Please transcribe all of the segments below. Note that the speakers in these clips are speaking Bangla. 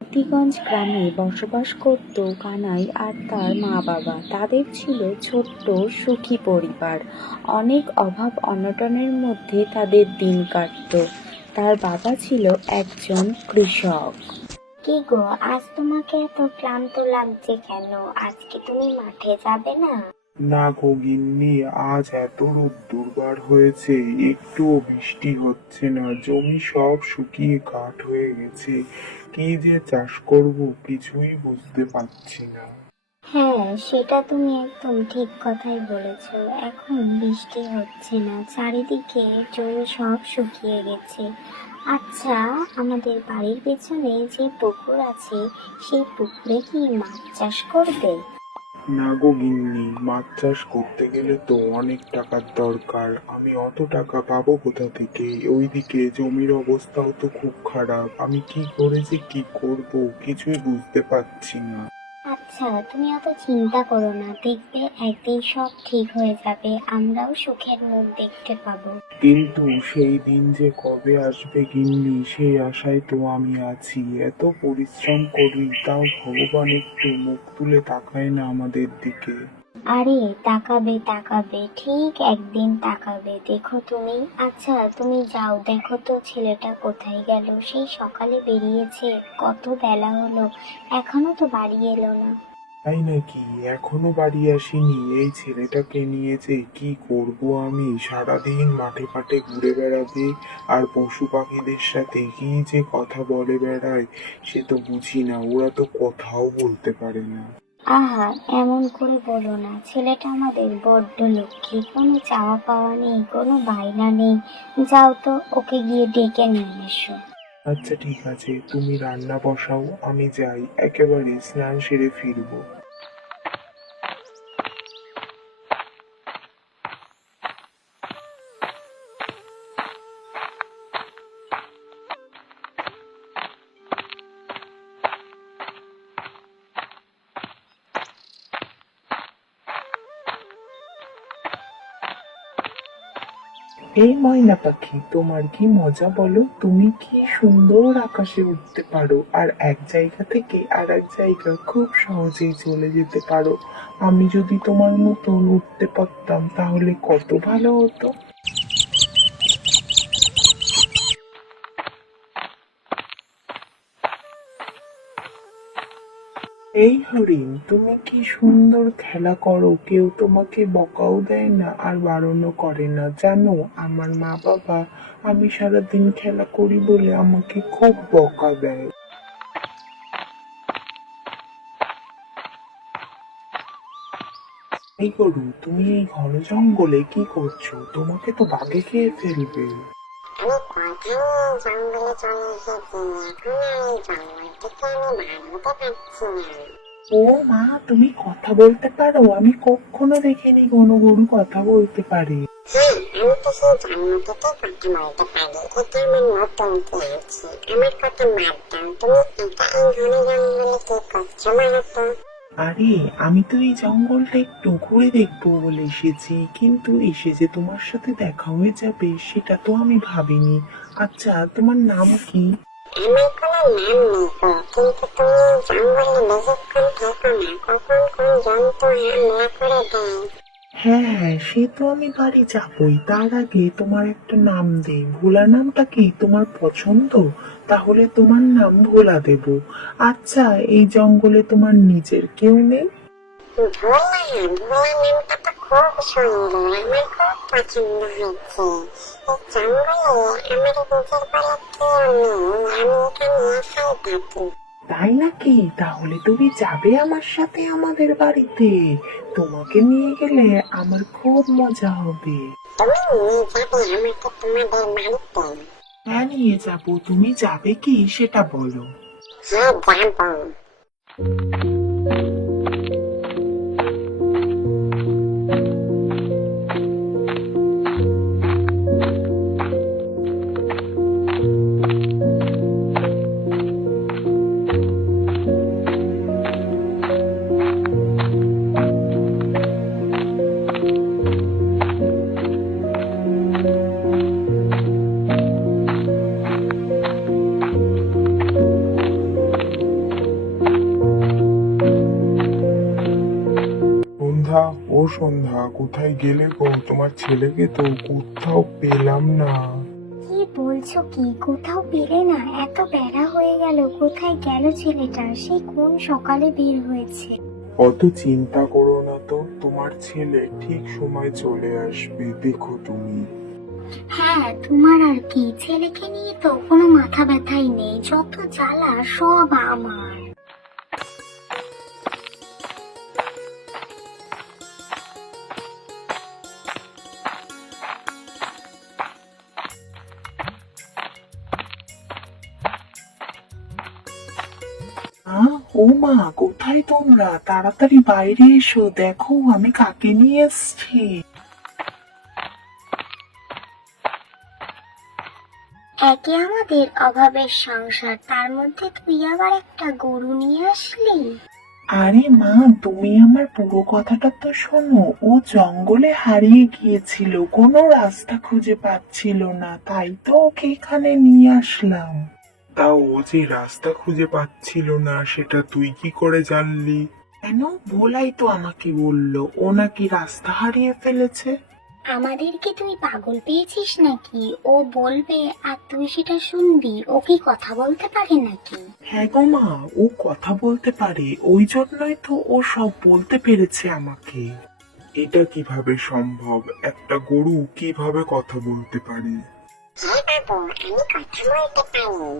মোতিগঞ্জ গ্রামে বসবাস করত কানাই আর তার মা-বাবা। তাদের ছিল ছোট্ট সুখী পরিবার। অনেক অভাব অনটনের মধ্যে তাদের দিন কাটত। তার বাবা ছিল একজন কৃষক। কি গো, আজ তোমাকে এত ক্লান্ত লাগছে কেন? আজকে তুমি মাঠে যাবে না? না গো গিন্নি, আজ এত রোদ্দুর বার হয়েছে, একটুও বৃষ্টি হচ্ছে না, জমি সব শুকিয়ে কাঠ হয়ে গেছে। কি যে চাষ করব কিছুই বুঝতে পারছি না। হ্যাঁ, সেটা তুমি একদম ঠিক কথাই বলেছ। এখন বৃষ্টি হচ্ছে না, চারিদিকে জমি সব শুকিয়ে গেছে। আচ্ছা, আমাদের বাড়ির পেছনে যে পুকুর আছে, সেই পুকুরে কি মাছ চাষ করবে? না গো গিন্নি, মাছ চাষ করতে গেলে তো অনেক টাকার দরকার। আমি অত টাকা পাবো কোথা থেকে? ওইদিকে জমির অবস্থাও তো খুব খারাপ। আমি কি করে যে কি করব কিছুই বুঝতে পারছি না। আচ্ছা, তুমি অত চিন্তা করো না, দেখবে একদিন সব ঠিক হয়ে যাবে, আমরাও সুখের মুখ দেখতে পাবো। কিন্তু সেই দিন যে কবে আসবে গিন্নি, সেই আশায় তো আমি আছি। এত পরিশ্রম করি, তাও ভগবান একটু মুখ তুলে তাকায় না আমাদের দিকে। আরে তাকাবে তাকাবে, ঠিক একদিন তাকাবে, দেখো তুমি। আচ্ছা, তুমি যাও, দেখো তো ছেলেটা কোথায় গেল। সেই সকালে বেরিয়েছে, কত বেলা হলো, এখনো তো বাড়ি এলো না। তাই নাকি? এখনো বাড়ি আসেনি? এই ছেলেটাকে নিয়ে যে কি করব আমি? সারাদিন মাঠে ফাটে ঘুরে বেড়াবে আর পশু পাখিদের সাথে কি যে কথা বলে বেড়ায়, সে তো বুঝি না। ওরা তো কথাও বলতে পারে না। আহা, এমন করে বলো না, ছেলেটা আমাদের বড্ড লক্ষ্মী, কোনো চাওয়া পাওয়া নেই, কোনো বায়না নেই। যাও তো, ওকে গিয়ে ডেকে নিয়ে এসো। আচ্ছা ঠিক আছে, তুমি রান্না বসাও, আমি যাই, একেবারে স্নান সেরে ফিরবো। এই ময়না পাখি, তোমার কি মজা বলো? তুমি কি সুন্দর আকাশে উঠতে পারো, আর এক জায়গা থেকে আর এক জায়গা খুব সহজেই চলে যেতে পারো। আমি যদি তোমার মতন উঠতে পারতাম তাহলে কত ভালো হতো। এই হরিণ, তুমি কি সুন্দর খেলা করো, কেউ তোমাকে বকাও দেয় না আর বারণও করে না। জানো, আমার মা বাবা আমি সারাদিন খেলা করি বলে আমাকে খুব বকা দেয়। এই গরু, তুমি এই ঘন জঙ্গলে কি করছো? তোমাকে তো বাঘে খেয়ে ফেলবে। আমি কোথায় জঙ্গলে চলে এসেছি, এখন আর এই জঙ্গল থেকে আমি বার হতে পারছি না। ও মা, তুমি কথা বলতে পারো? আমি কখনো দেখিনি কোনো গরু কথা বলতে পারে। হ্যাঁ, আমি তো সেই জন্ম থেকে কথা বলতে পারি, এটা আমার নতুন পেয়েছি। আমার কথা বাদ দাও, তুমি একা এই ঘন জঙ্গলে কি করছো বলো তো? আরে, আমি তো এই জঙ্গলটা একটু ঘুরে দেখবো বলে এসেছি, কিন্তু এসে যে তোমার সাথে দেখা হয়ে যাবে সেটা তো আমি ভাবিনি। আচ্ছা, তোমার নাম কি? আমার কোনো নাম নেই গো, কিন্তু তুমি এই জঙ্গলে বেশিক্ষণ থেকো না, কখন কোন জন্তু হামলা করে দেয়। হ্যাঁ হ্যাঁ, সে তো আমি বাড়ি যাবই, তার আগে তোমার একটা নাম দে। ভোলা নামটা কি তোমার পছন্দ? তাহলে তোমার নাম ভোলা দেব। আচ্ছা, এই জঙ্গলে তোমার নিজের কেউ নেই? ভোলা, ভোলা নামটা তো খুব সুন্দর, আমার খুব পছন্দ হয়েছে। এই জঙ্গলে আমার নিজের বলে কেউ নেই, আমি এখানে একাই থাকি। তাই নাকি? তাহলে তুমি যাবে আমার সাথে আমাদের বাড়িতে। তোমাকে নিয়ে গেলে আমার খুব মজা হবে। তুমি নিয়ে যাবে আমাকে তোমাদের বাড়িতে? হ্যাঁ, নিয়ে যাবো। তুমি যাবে কি সেটা বলো। হ্যাঁ, যাবো। সন্ধ্যা, কোথায় গেলে গো? তোমার ছেলেকে তো কোথাও পেলাম না। কি বলছো কি? কোথাও পেলে না? এত বেলা হয়ে গেল, কোথায় গেল ছেলেটা? সেই কোন সকালে বের হয়েছে। অত চিন্তা করো না তো, তোমার ছেলে ঠিক সময় চলে আসবে, দেখো তুমি। হ্যাঁ, তোমার আর কি, ছেলেকে নিয়ে তো কোনো মাথা ব্যথাই নেই, যত জ্বালা সব আমার। ও মা, কোথায় তোমরা? তাড়াতাড়ি বাইরে এসো, দেখো আমি কাকে নিয়ে এসেছি। একে আমাদের অভাবের সংসার, তার মধ্যে তুই আবার একটা গরু নিয়ে আসলি। আরে মা, তুমি আমার পুরো কথাটা তো শোনো। ও জঙ্গলে হারিয়ে গিয়েছিল, কোনো রাস্তা খুঁজে পাচ্ছিল না, তাই তো ওকে এখানে নিয়ে আসলাম। তা ও যে রাস্তা খুঁজে পাচ্ছিল না, সেটা তুই কি করে জানলি? কেন, ভোলাই তো আমাকে বললো ও নাকি রাস্তা হারিয়ে ফেলেছে। আমাদেরকে তুই পাগল পেয়েছিস নাকি? ও বলবে আর তুই সেটা শুনবি? ও কি কথা বলতে পারে নাকি? হ্যাঁ গো মা, ও কথা বলতে পারে, ওই জন্যই তো ও সব বলতে পেরেছে আমাকে। এটা কিভাবে সম্ভব? একটা গরু কিভাবে কথা বলতে পারে? হ্যাঁ বাবু, আমি কথা বলতে পারি।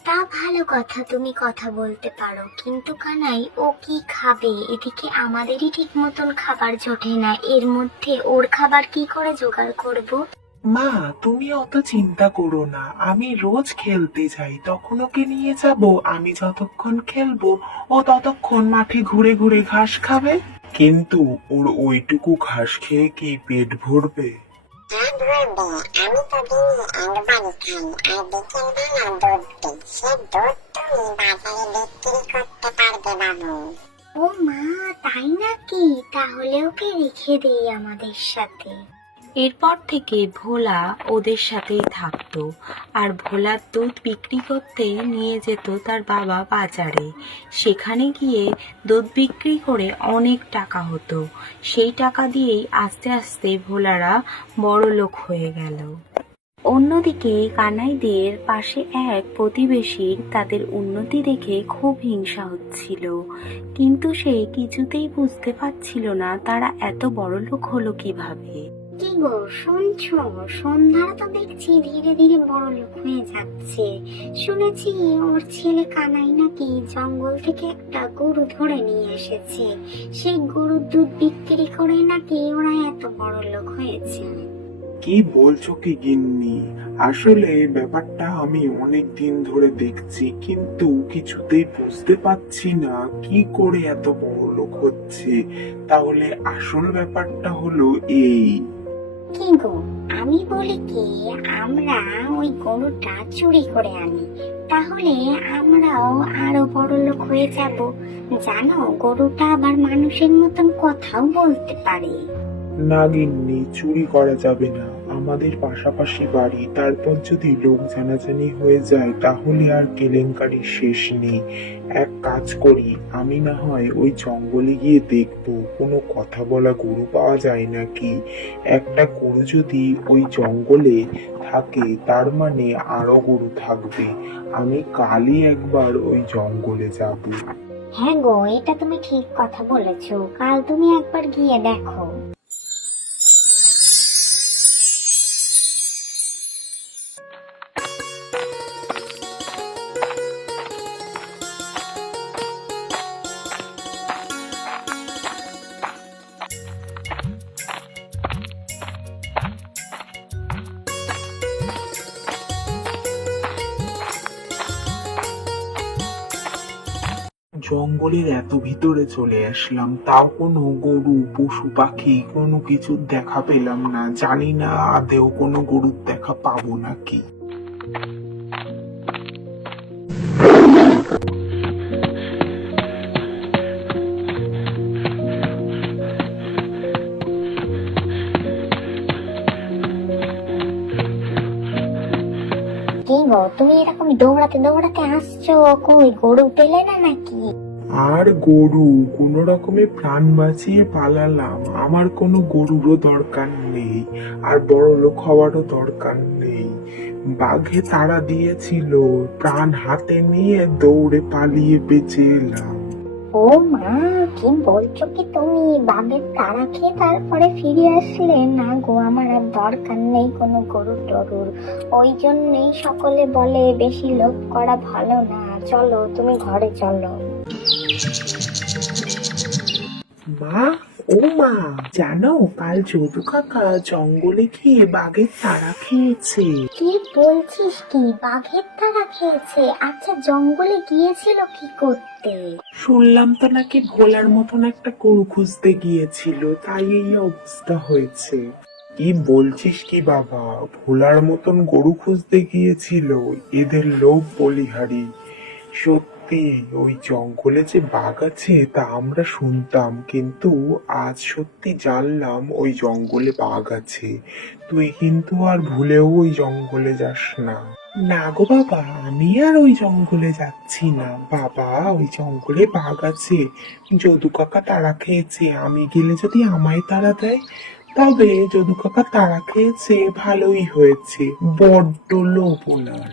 তা ভালো কথা, তুমি কথা বলতে পারো, কিন্তু কানাই ও কি খাবে? এদিকে আমাদেরই ঠিক মতন খাবার জোটে না, এর মধ্যে ওর খাবার কি করে জোগাড় করব? মা, তুমি অত চিন্তা করো না, আমি রোজ খেলতে যাই, তখন ওকে নিয়ে যাব। আমি যতক্ষণ খেলবো ও ততক্ষণ মাঠে ঘুরে ঘুরে ঘাস খাবে। কিন্তু ওর ওইটুকু ঘাস খেয়ে কি পেট ভরবে? হ্যাঁ ভরবে, আমি তো দিনে একবারই খাই, আর বিকেলবেলা দুধ দিই। সে দুধ তুমি বাজারে বিক্রি করতে পারবে বাবু। ও মা, তাই নাকি? তাহলে ওকে রেখে দেই আমাদের সাথে। এরপর থেকে ভোলা ওদের সাথেই থাকতো, আর ভোলার দুধ বিক্রি করতে নিয়ে যেত তার বাবা বাজারে। সেখানে গিয়ে দুধ বিক্রি করে অনেক টাকা হতো, সেই টাকা দিয়েই আস্তে আস্তে ভোলারা বড়লোক হয়ে গেল। অন্যদিকে কানাইদের পাশে এক প্রতিবেশীর তাদের উন্নতি দেখে খুব হিংসা হচ্ছিল, কিন্তু সে কিছুতেই বুঝতে পারছিল না তারা এত বড়লোক হলো কিভাবে। কি গো, শুনছো? সন্ধ্যারা তো দেখছি ধীরে ধীরে বড় লোক হয়ে যাচ্ছে। শুনেছি ওর ছেলে কানাই নাকি জঙ্গল থেকে একটা গরু ধরে নিয়ে এসেছে, সেই গরুর দুধ বিক্রি করে নাকি ওরা এত বড় লোক হয়েছে। কি বলছো কি গিন্নি? আসলে ব্যাপারটা আমি অনেক দিন ধরে দেখছি, কিন্তু কিছুতেই বুঝতে পারছি না কি করে এত বড় লোক হচ্ছে। তাহলে আসল ব্যাপারটা হলো এই। কি গো, আমি বলি কি, আমরা ওই গরুটা চুরি করে আনি, তাহলে আমরাও আরো বড় লোক হয়ে যাব। জানো, গরুটা আবার মানুষের মতন কথাও বলতে পারে। না গিন্নি, চুরি করা যাবে না, আমাদের পাশাপাশি বাড়ি, তারপর যদি লোক জানাজানি হয়ে যায় তাহলে আর কেলেঙ্কারির শেষ নেই। এক কাজ করি, আমি না হয় ওই জঙ্গলে গিয়ে দেখবো কোনো কথা বলা গরু পাওয়া যায় নাকি। একটা গরু যদি ওই জঙ্গলে থাকে তার মানে আরো গরু থাকবে। আমি কালই একবার ওই জঙ্গলে যাব। হ্যাঁ গো, এটা তুমি ঠিক কথা বলেছো, কাল তুমি একবার গিয়ে দেখো। জঙ্গলের এত ভিতরে চলে আসলাম, তাও কোনো গরু পশু পাখি কোনো কিছু দেখা পেলাম না। জানি না আদেও কোনো গরুর দেখা পাবো নাকি। কি গো, তুমি এরকম দৌড়াতে দৌড়াতে আসছো, কই গরু পেলে না নাকি? আর গরু কোনো রকমে প্রাণ বাঁচিয়ে পালালাম। আমার কোনো গরুরও দরকার নেই, আর বড় লোক হওয়ারও দরকার নেই। বাঘে তাড়া দিয়েছিল, প্রাণ হাতে নিয়ে দৌড়ে পালিয়ে বেঁচে এলাম। ও মা, কি বলছো কি তুমি? বাঘের তাড়া খেয়ে তারপরে ফিরে আসলে? না গো, আমার আর দরকার নেই কোনো গরুর টরুর। ওই জন্যই সকলে বলে বেশি লোভ করা ভালো না। চলো, তুমি ঘরে চলো। মা, ও মা, জানো কাল যদু কাকা জঙ্গলে গিয়ে বাঘের তাড়া খেয়েছে। কি বলছিস কি? বাঘের তাড়া খেয়েছে? আচ্ছা, জঙ্গলে গিয়েছিল কি করতে? শুনলাম তো নাকি ভোলার মতন একটা গরু খুঁজতে গিয়েছিল, তাই এই অবস্থা হয়েছে। কি বলছিস কি বাবা? ভোলার মতন গরু খুঁজতে গিয়েছিল? এদের লোভ বলিহারি। সত্যি ওই জঙ্গলে যে বাঘ আছে তা আমরা শুনতাম, কিন্তু আজ সত্যি জানলাম ওই জঙ্গলে বাঘ আছে। তুই কিন্তু আর ভুলেও ওই জঙ্গলে যাস না। না গো বাবা, আমি আর ওই জঙ্গলে যাচ্ছি না। বাবা, ওই জঙ্গলে বাঘ আছে, যদু কাকা তাড়া খেয়েছে। আমি গেলে যদি আমায় তাড়া দেয়? তবে যদু কাকা তাড়া খেয়েছে, ভালোই হয়েছে। বড্ড লোভ ওনার।